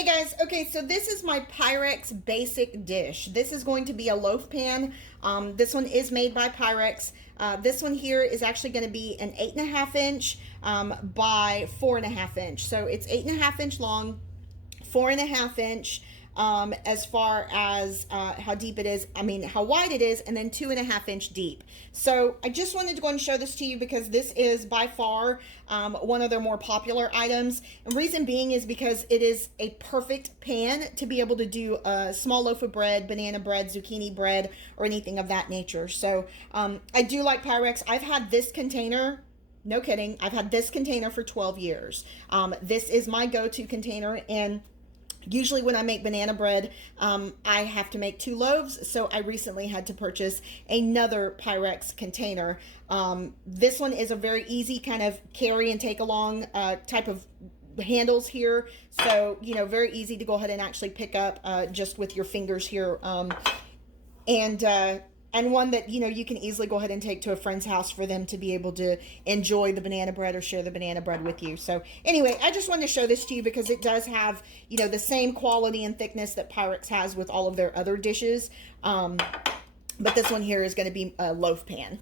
Hey guys, okay, so this is my Pyrex basic dish. This is going to be a loaf pan. This one is made by Pyrex. This one here is actually going to be an 8.5 inch by 4.5 inch. So it's 8.5 inch long, 4.5 inch as far as how deep it is, how wide it is, and then 2.5 inch deep. So I just wanted to go and show this to you because this is by far one of their more popular items. And reason being is because it is a perfect pan to be able to do a small loaf of bread, banana bread, zucchini bread, or anything of that nature. So I do like Pyrex. I've had this container. No kidding. I've had this container for 12 years. This is my go-to container, and usually when I make banana bread, I have to make 2 loaves, so I recently had to purchase another Pyrex container. This one is a very easy kind of carry and take along type of handles here, so, you know, very easy to go ahead and actually pick up just with your fingers here. And one that, you know, you can easily go ahead and take to a friend's house for them to be able to enjoy the banana bread or share the banana bread with you. So anyway, I just wanted to show this to you because it does have, you know, the same quality and thickness that Pyrex has with all of their other dishes. But this one here is going to be a loaf pan.